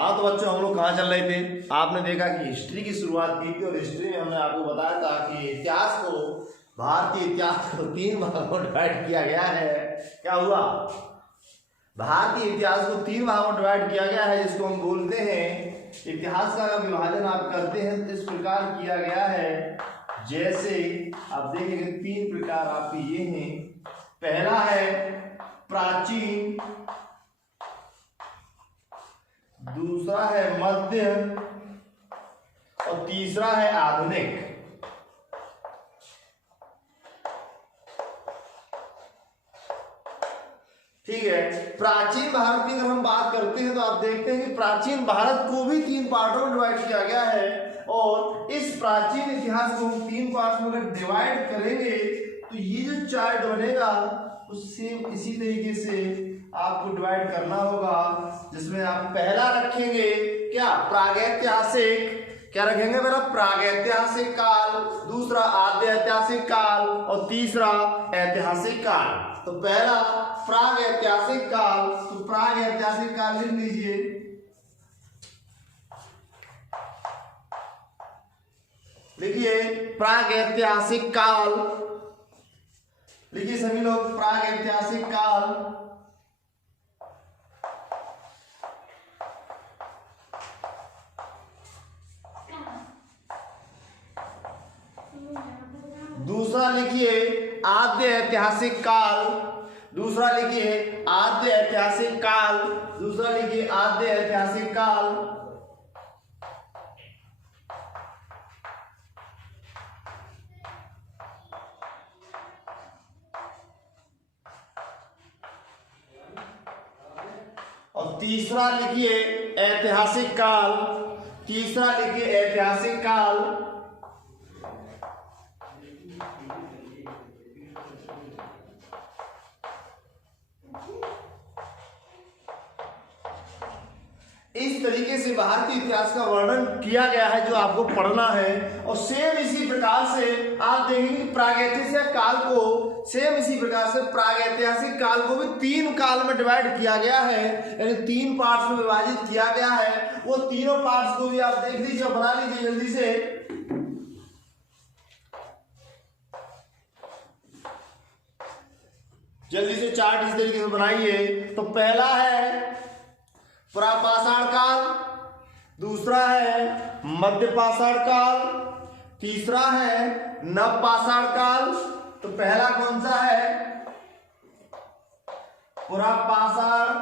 हाँ तो बच्चों हम लोग कहाँ चल रहे थे, आपने देखा कि हिस्ट्री की शुरुआत की थी और हिस्ट्री में हमने आपको बताया था कि इतिहास को, भारतीय इतिहास को 3 भागों में डिवाइड किया गया है। क्या हुआ? भारतीय इतिहास को 3 भागों में डिवाइड किया गया है, जिसको हम बोलते हैं इतिहास का विभाजन आप करते हैं तो इस प्रकार किया गया है। जैसे आप देखेंगे 3 प्रकार आपके ये हैं। पहला है प्राचीन, दूसरा है मध्य और तीसरा है आधुनिक। ठीक है, प्राचीन भारत की अगर हम बात करते हैं तो आप देखते हैं कि प्राचीन भारत को भी 3 पार्टों में डिवाइड किया गया है और इस प्राचीन इतिहास को हम 3 पार्ट में अगर डिवाइड करेंगे तो ये जो चार्ट बनेगा उससे इसी तरीके से आपको डिवाइड करना होगा, जिसमें आप पहला रखेंगे क्या? प्रागैतिहासिक। क्या रखेंगे मेरा? प्रागैतिहासिक काल, दूसरा आद्य ऐतिहासिक काल और तीसरा ऐतिहासिक काल। तो पहला प्रागैतिहासिक काल, तो प्रागैतिहासिक काल लिख लीजिए। लिखिए प्रागैतिहासिक काल, लिखिए सभी लोग प्रागैतिहासिक काल। दूसरा लिखिए आद्य ऐतिहासिक काल, दूसरा लिखिए आद्य ऐतिहासिक काल, दूसरा लिखिए आद्य ऐतिहासिक काल। और तीसरा लिखिए ऐतिहासिक काल, तीसरा लिखिए ऐतिहासिक काल। इस तरीके से भारतीय इतिहास का वर्णन किया गया है जो आपको पढ़ना है। और सेम इसी प्रकार से आप देखेंगे प्रागैतिहासिक काल को, सेम इसी प्रकार से प्रागैतिहासिक काल को भी 3 काल में डिवाइड किया गया है, यानी 3 पार्ट्स में विभाजित किया गया है। वो तीनों पार्ट्स को भी आप देख लीजिए, बना लीजिए जल्दी से। जल्दी से चार्ट इस तरीके से बनाइए। तो पहला है प्रापाषाण काल, दूसरा है मध्य पाषाण काल, तीसरा है नवपाषाण काल। तो पहला कौन सा है? प्रापाषाण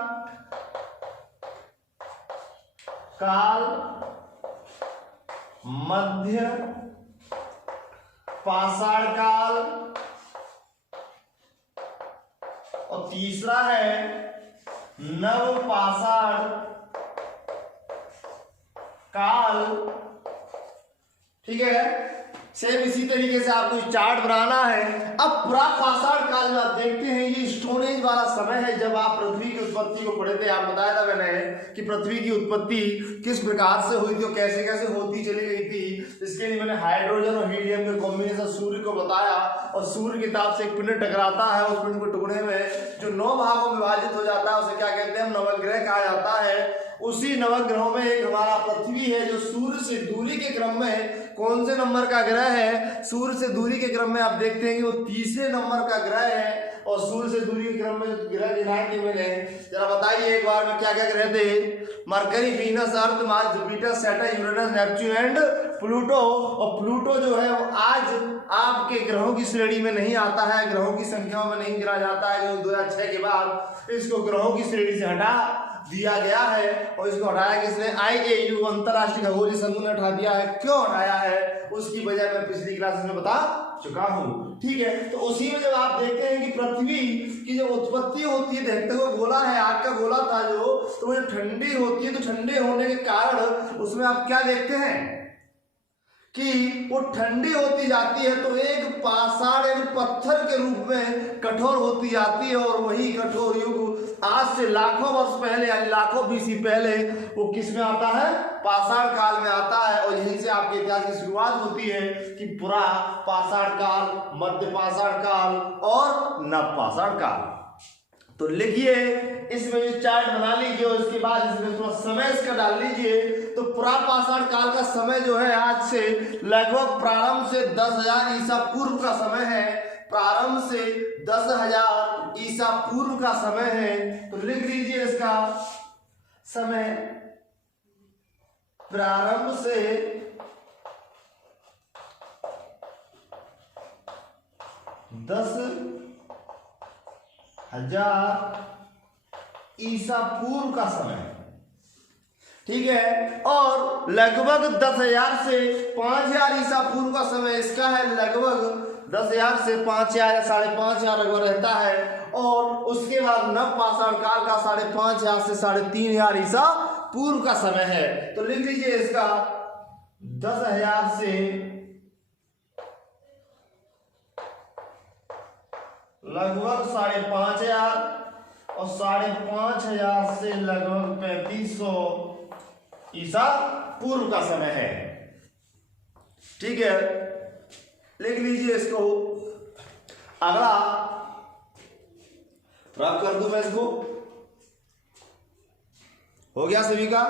काल, मध्य पाषाण काल और तीसरा है नवपाषाण काल। ठीक है, सेम इसी तरीके से आपको चार्ट बनाना है। अब प्रापाषाण काल में आप देखते हैं ये स्टोन एज वाला समय है जब आप पृथ्वी की उत्पत्ति को पढ़े थे। आप बताया था मैंने कि पृथ्वी की उत्पत्ति किस प्रकार से हुई थी और कैसे कैसे होती चली गई थी। इसके लिए मैंने हाइड्रोजन और हीलियम के कॉम्बिनेशन सूर्य को बताया और सूर्य की ताप से एक पिंड टकराता है, उस पिंड के टुकड़े में जो 9 भागों में विभाजित हो जाता है उसे क्या कहते हैं? नवग्रह कहा जाता है। उसी नवग्रहों में एक हमारा पृथ्वी है जो सूर्य से दूरी के क्रम में कौन से नंबर का ग्रह है? सूर्य से दूरी के क्रम में आप देखते हैं कि वो 3रे नंबर का ग्रह है। और सूर्य से दूरी के क्रम में जो ग्रह गिनाए थे मैंने, जरा बताइए एक बार में क्या क्या ग्रह थे? Mercury, Venus, earth, Mars, Jupiter, Saturn, Uranus, Neptune and Pluto. और प्लूटो जो है वो आज आपके ग्रहों की श्रेणी में नहीं आता है, ग्रहों की संख्याओं में नहीं गिना जाता है। 2006 के बाद इसको ग्रहों की श्रेणी से हटा दिया गया है। और इसको हटाया किसने? IAU अंतरराष्ट्रीय खगोलीय संघ ने हटा दिया है। क्यों हटाया है उसकी वजह मैं पिछली क्लास में बता चुका हूं। ठीक है, तो उसी में जब आप देखते हैं कि पृथ्वी की जब उत्पत्ति होती है, देखते हुए गोला है, आग का गोला था जो, तो वो ठंडी होती है, तो ठंडे होने के कारण उसमें आप क्या देखते हैं कि वो ठंडी होती जाती है तो एक पाषाण यानी पत्थर के रूप में कठोर होती जाती है। और वही कठोर युग आज से लाखों वर्ष पहले यानी लाखों BC पहले वो किस में आता है? पाषाण काल में आता है। और यहीं से आपके इतिहास की शुरुआत होती है कि पुरा पाषाण काल, मध्य पाषाण काल और नव पाषाण काल। तो लिखिए, इसमें ये चार्ट बना लीजिए और इसके बाद इसमें थोड़ा समय इसका डाल लीजिए। तो पुरापाषाण काल का समय जो है आज से लगभग प्रारंभ से 10,000 ईसा पूर्व का समय है। प्रारंभ से 10,000 ईसा पूर्व का समय है। तो लिख लीजिए इसका समय प्रारंभ से 10,000 ईसा पूर्व का समय, ठीक है। और लगभग 10,000 से 5,000 ईसा पूर्व का समय इसका है। लगभग 10,000 से 5,000 या 5,500 लगभग रहता है। और उसके बाद नवपाषाण काल का 5,500 से 3,500 ईसा पूर्व का समय है। तो लिख लीजिए इसका 10,000 से लगभग 5,500 और 5,500 से लगभग 3,500 ईसा पूर्व का समय है, ठीक है। लिख लीजिए इसको। अगला रब कर दूं मैं इसको, हो गया सभी का।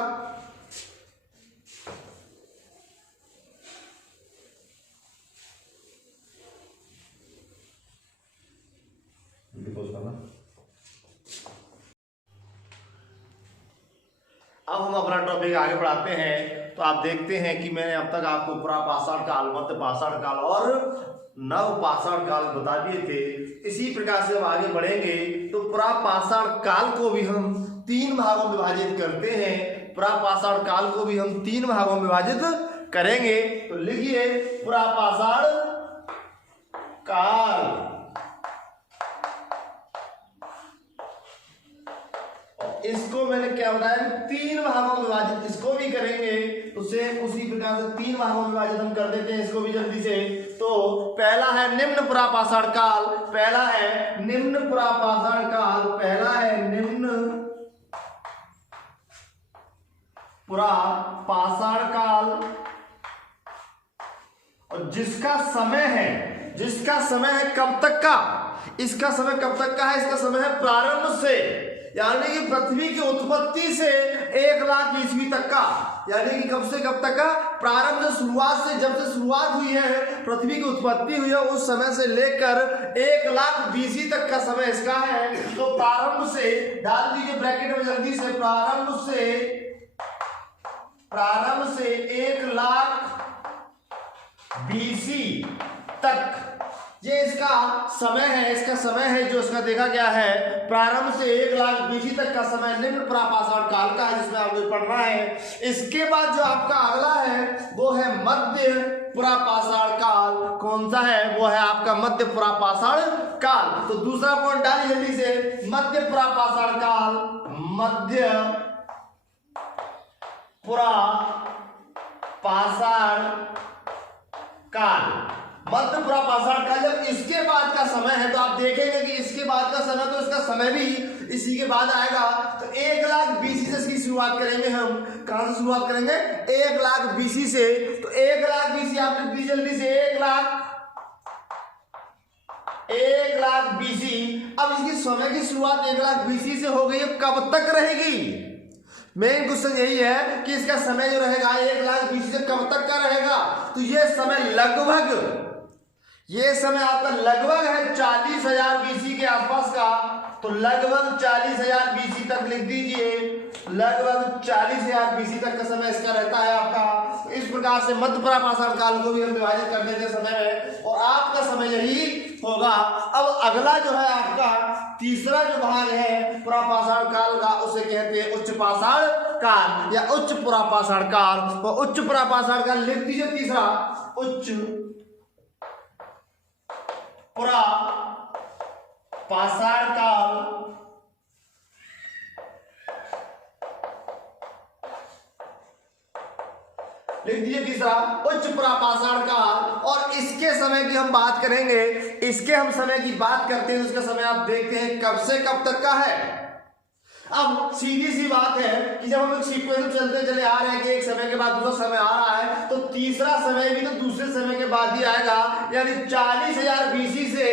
अब हम अपना टॉपिक आगे बढ़ाते हैं। तो आप देखते हैं कि मैंने अब तक आपको पुरापाषाण काल, मध्यपाषाण काल और नवपाषाण काल बता दिए थे। इसी प्रकार से हम आगे बढ़ेंगे तो पुरापाषाण काल को भी हम 3 भागों में विभाजित करते हैं। पुरापाषाण काल को भी हम 3 भागों में विभाजित करेंगे। तो लिखिए पुरापाषाण काल, इसको मैंने क्या बताया 3 भागों में विभाजित इसको भी करेंगे। तो सेम उसी प्रकार से 3 भागों में विभाजित हम कर देते हैं इसको भी जल्दी से। तो पहला है निम्न पुरापाषाण काल, पहला है निम्न पुरापाषाण काल, पहला है निम्न पुरापाषाण काल, और जिसका समय है कब तक का, इसका समय कब तक का है, इसका समय है प्रारंभ से, यानी कि पृथ्वी की उत्पत्ति से 1,00,000 ईस्वी तक का, यानी कि कब से कब तक का, प्रारंभ से, शुरुआत से, जब से शुरुआत हुई है, पृथ्वी की उत्पत्ति हुई है, उस समय से लेकर 1,00,000 BC तक का समय इसका है। तो प्रारंभ से डाल दीजिए ब्रैकेट में जल्दी से, प्रारंभ से 1,00,000 BC तक ये इसका समय है। इसका समय है जो इसका देखा गया है प्रारंभ से 1,00,000 BC तक का समय निम्न पुरापाषाण काल का है, जिसमें आपको पढ़ना है। इसके बाद जो आपका अगला है वो है मध्य पुरापाषाण काल। कौन सा है? वो है आपका मध्य पुरापाषाण काल। तो दूसरा पॉइंट डालिए जल्दी से, मध्य पुरापाषाण काल, मध्य पुरापाषाण काल, मध्य पुरापाषाण काल। जब इसके बाद का समय है तो आप देखेंगे कि इसके बाद का समय, तो इसका समय भी इसी के बाद आएगा। तो 1,00,000 BC से इसकी शुरुआत करेंगे हम। कहां से शुरुआत करेंगे? 1,00,000 BC से। तो 1,00,000 BC आप लिख दीजिए जल्दी से, 1,00,000 BC। अब इसकी समय की शुरुआत 1,00,000 BC से हो गई, अब कब तक रहेगी? मेन क्वेश्चन यही है कि इसका समय जो रहेगा 1,00,000 BC से कब तक का रहेगा? तो ये समय आपका लगभग है 40,000 BC के आसपास का। तो लगभग 40,000 BC तक लिख दीजिए, लगभग 40,000 BC तक का समय इसका रहता है आपका। तो इस प्रकार से मध्य पुरापाषाण काल को भी हम विभाजित कर देते समय में, और आपका समय यही होगा। अब अगला जो है आपका तीसरा जो भाग है पुरापाषाण काल का, उसे कहते हैं उच्च पाषाण काल या उच्च पुरापाषाण काल। तो उच्च पुरापाषाण काल लिख दीजिए तीसरा, उच्च पुरापाषाण काल। लिख दीजिए तीसरा, उच्च पुरापाषाण काल। और इसके समय की हम बात करेंगे, इसके हम समय की बात करते हैं, उसका समय आप देखते हैं कब से कब तक का है। अब सीधी सी बात है कि जब हम एक सीक्वेंस चलते चले आ रहे हैं कि एक समय के बाद दूसरा समय आ रहा है, तो तीसरा समय भी तो दूसरे समय के बाद ही आएगा। यानी 40,000 BC से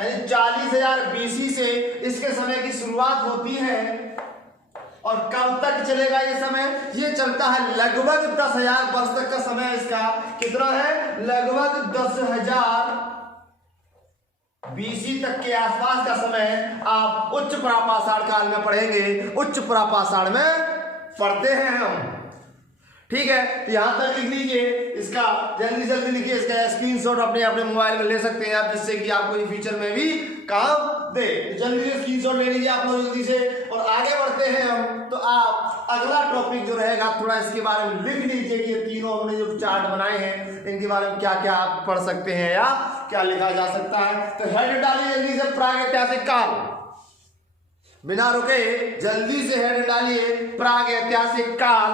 यानी 40,000 BC से इसके समय की शुरुआत होती है और कब तक चलेगा ये समय? ये चलता है लगभग 10,000 वर्ष तक का समय। इसका कितना है? लगभग 10,000 BC तक के आसपास का समय आप उच्च प्रापाषाण काल में पढ़ेंगे। उच्च प्रापाषाण में पढ़ते हैं हम, ठीक है। तो यहां तक लिख लीजिए, इसका जल्दी जल्दी लिखिए, इसका स्क्रीनशॉट अपने मोबाइल में ले सकते हैं आप, जिससे कि आपको फ्यूचर में भी काम दे। जल्दी से स्क्रीनशॉट ले लीजिए आप लोग जल्दी से, और आगे बढ़ते हैं हम। तो आप अगला टॉपिक जो रहेगा थोड़ा इसके बारे में लिख लीजिए कि ये तीनों हमने जो चार्ट बनाए हैं इनके बारे में क्या क्या आप पढ़ सकते हैं या क्या लिखा जा सकता है। तो हेड डालिए जल्दी से, प्रागैतिहासिक काल, बिना रुके जल्दी से हेड डालिए, प्रागैतिहासिक काल।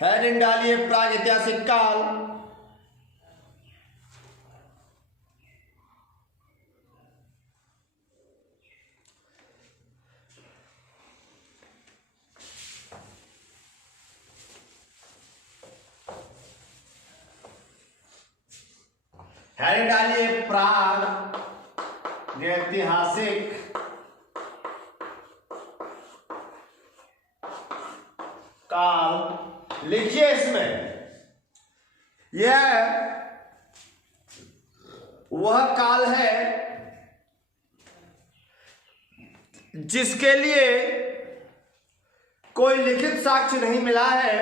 हेडिंग डालिए प्रागैतिहासिक काल। हेडिंग डालिए प्रागैतिहासिक काल। लिखिए इसमें, यह वह काल है जिसके लिए कोई लिखित साक्ष्य नहीं मिला है,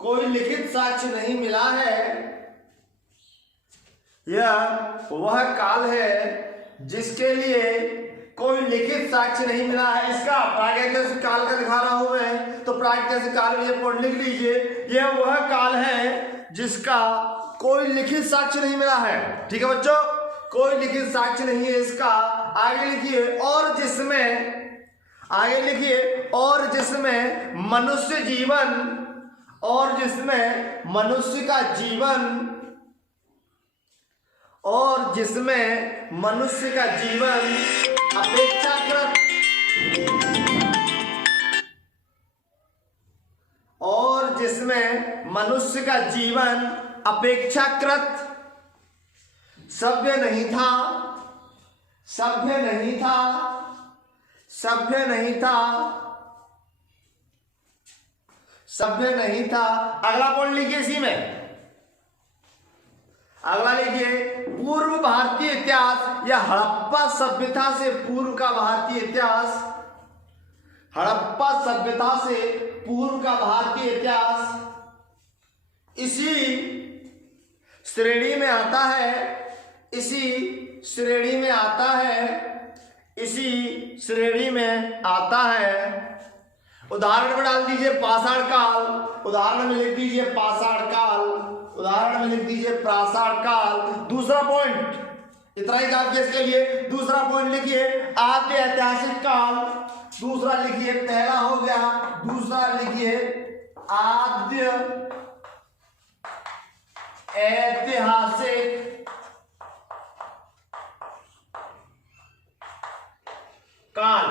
कोई लिखित साक्ष्य नहीं मिला है। यह वह काल है जिसके लिए कोई लिखित साक्ष्य नहीं मिला है। इसका प्रागैतिहासिक काल का दिखा रहा हूं मैं, तो प्रागैतिहासिक काल में ये लिख लीजिए, यह वह काल है जिसका कोई लिखित साक्ष्य नहीं मिला है। ठीक है बच्चों, कोई लिखित साक्ष्य नहीं है इसका। आगे लिखिए, और जिसमें, आगे लिखिए, और जिसमें मनुष्य जीवन, और जिसमें मनुष्य का जीवन, और जिसमें मनुष्य का जीवन अपेक्षाकृत, और जिसमें मनुष्य का जीवन अपेक्षाकृत सभ्य नहीं था, सभ्य नहीं था, सभ्य नहीं था, सभ्य नहीं था। अगला पॉइंट लिखिए इसी में, अगला लिखिए, पूर्व भारतीय इतिहास या हड़प्पा सभ्यता से पूर्व का भारतीय इतिहास, हड़प्पा सभ्यता से पूर्व का भारतीय इतिहास इसी श्रेणी में आता है, इसी श्रेणी में आता है, इसी श्रेणी में आता है। उदाहरण में डाल दीजिए पाषाण काल, उदाहरण में लिख दीजिए पाषाण काल, उदाहरण में लिख दीजिए पाषाण काल। दूसरा पॉइंट, इतना ही काफी है इसके लिए। दूसरा पॉइंट लिखिए आद्य ऐतिहासिक काल, दूसरा लिखिए, पहला हो गया, दूसरा लिखिए आद्य ऐतिहासिक काल।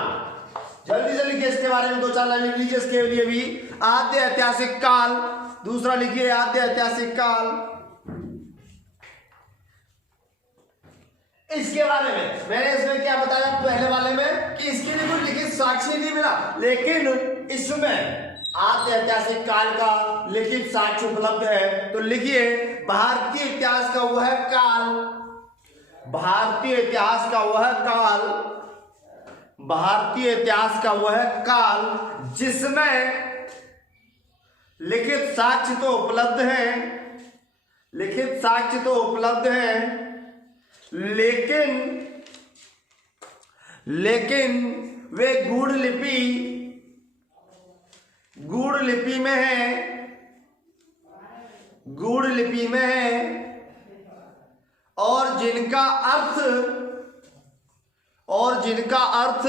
जल्दी से लिखिए इसके बारे में दो चार लाइन लिख लीजिए इसके लिए भी। आद्य ऐतिहासिक काल, दूसरा लिखिए आद्य ऐतिहासिक काल। इसके बारे में मैंने इसमें क्या बताया पहले वाले में कि इसके लिए कोई लिखित साक्ष्य नहीं मिला, लेकिन इसमें आद्य ऐतिहासिक काल का लिखित साक्ष्य उपलब्ध है। तो लिखिए भारतीय इतिहास का वह काल, भारतीय इतिहास का वह काल, भारतीय इतिहास का वह काल जिसमें लिखित साक्ष्य तो उपलब्ध है, लिखित साक्ष्य तो उपलब्ध है, लेकिन वे गूढ़ लिपि में है, गूढ़ लिपि में है, और जिनका अर्थ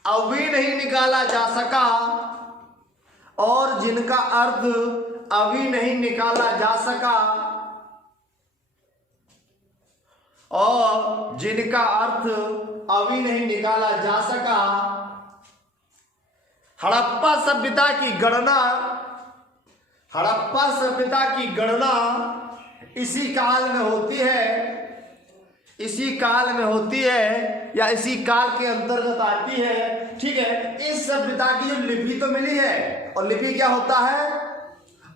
अभी नहीं निकाला जा सका, और जिनका अर्थ अभी नहीं निकाला जा सका, और जिनका अर्थ अभी नहीं निकाला जा सका। हड़प्पा सभ्यता की गणना, हड़प्पा सभ्यता की गणना इसी काल में होती है, इसी काल में होती है या इसी काल के अंतर्गत आती है। ठीक है, इस सभ्यता की जो लिपि तो मिली है, और लिपि क्या होता है,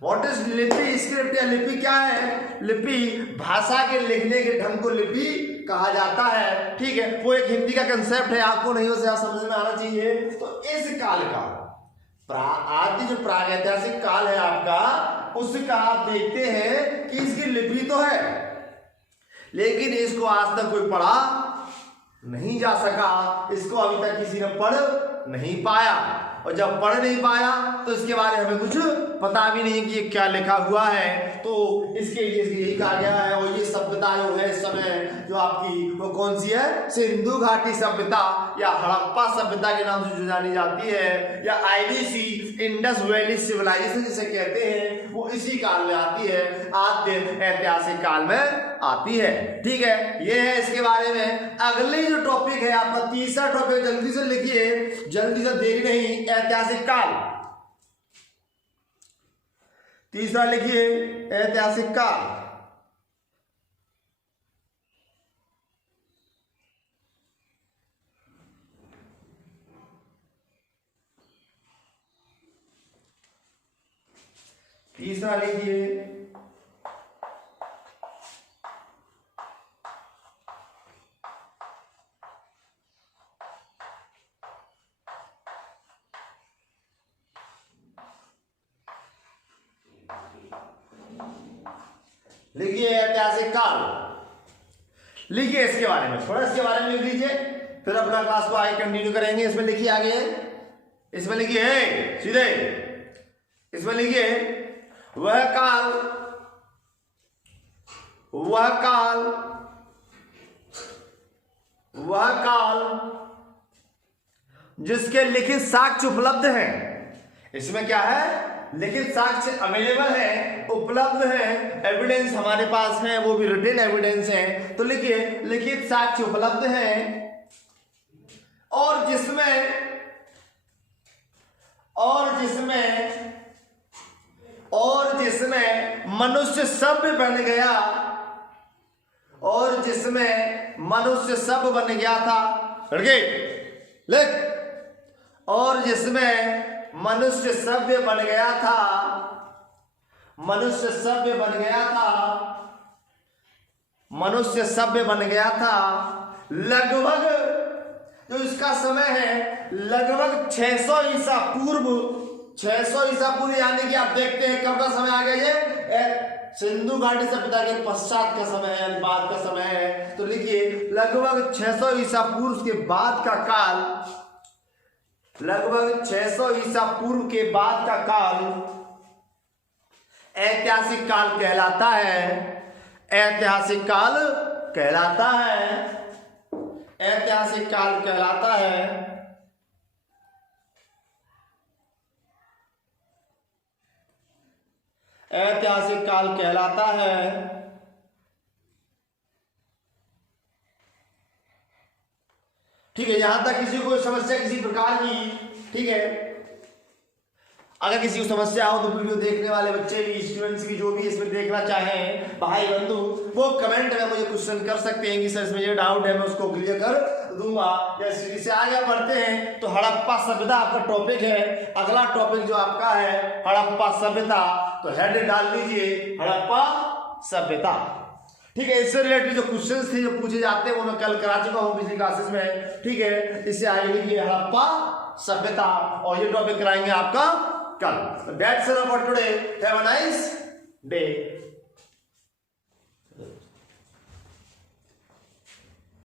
व्हाट इज लिपि, स्क्रिप्ट या लिपि क्या है, लिपि भाषा के लिखने के ढंग को लिपि कहा जाता है। ठीक है, वो एक हिंदी का कंसेप्ट है, आपको नहीं हो समझ में आना चाहिए। तो इस काल का आदि जो प्रागैतिहासिक काल है आपका, उसका आप देखते हैं कि इसकी लिपि तो है, लेकिन इसको आज तक कोई पढ़ा नहीं जा सका, इसको अभी तक किसी ने पढ़ नहीं पाया, और जब पढ़ नहीं पाया तो इसके बारे में हमें कुछ पता भी नहीं कि ये क्या लिखा हुआ है। तो इसके लिए यही कहा गया है। और ये सभ्यता जो है इस समय जो आपकी, वो कौन सी है, सिंधु घाटी सभ्यता या हड़प्पा सभ्यता के नाम से जो जानी जाती है, या आईवीसी, इंडस वैली सिविलाइजेशन जिसे कहते हैं, वो इसी काल में आती है, आद्य ऐतिहासिक काल में आती है। ठीक है, ये है इसके बारे में। अगली जो टॉपिक है आपका तीसरा टॉपिक, जल्दी से लिखिए, जल्दी से, देरी नहीं, ऐतिहासिक काल। तीसरा लिखिए, ऐतिहासिक काल। तीसरा लिखिए, लिखिए ऐतिहासिक काल। लिखिए इसके बारे में, थोड़ा इसके बारे में लिख लीजिए, फिर अपना क्लास को आगे कंटिन्यू करेंगे। इसमें लिखिए आगे, इसमें लिखिए सीधे, इसमें लिखिए वह काल, वह काल, वह काल जिसके लिखित साक्ष्य उपलब्ध हैं। इसमें क्या है, लिखित साक्ष्य अवेलेबल है, उपलब्ध है, एविडेंस हमारे पास है, वो भी रिटन एविडेंस है। तो लिखिए लिखित साक्ष्य उपलब्ध है, और जिसमें मनुष्य सभ्य बन गया, और जिसमें मनुष्य सभ्य बन गया था, लिख, और जिसमें मनुष्य सभ्य बन गया था, मनुष्य सभ्य बन गया था, मनुष्य सभ्य बन गया था, लगभग जो इसका समय है लगभग 600 ईसा पूर्व, 600 ईसा पूर्व, यानी कि आप देखते हैं कब का समय आ गया, ये सिंधु घाटी सभ्यता के पश्चात का समय है, यानी बाद का समय है। तो लिखिए लगभग 600 ईसा पूर्व के बाद का काल, लगभग 600 ईसा पूर्व के बाद का काल ऐतिहासिक काल कहलाता है, ऐतिहासिक काल कहलाता है, ऐतिहासिक काल कहलाता है। ऐतिहासिक काल कहलाता है। ठीक है, यहां तक किसी को समस्या किसी प्रकार की, ठीक है, अगर किसी को समस्या हो तो वीडियो देखने वाले बच्चे भी, स्टूडेंट्स भी, जो भी इसमें देखना चाहें भाई बंधु, वो कमेंट में मुझे क्वेश्चन कर सकते हैं कि सर इसमें ये डाउट है, मैं उसको क्लियर कर दूंगा। या सीरीज से आगे बढ़ते हैं तो हड़प्पा सभ्यता आपका टॉपिक है। अगला टॉपिक जो आपका है हड़प्पा सभ्यता, तो हेड डाल लीजिए हड़प्पा सभ्यता। ठीक है, इससे रिलेटेड जो क्वेश्चंस थे जो पूछे जाते हैं वो मैं कल करा चुका हूँ पिछली क्लासेस में। ठीक है, इससे आगे लिखिए हड़प्पा सभ्यता, और ये टॉपिक कराएंगे आपका कल। That's all for today, have a nice day.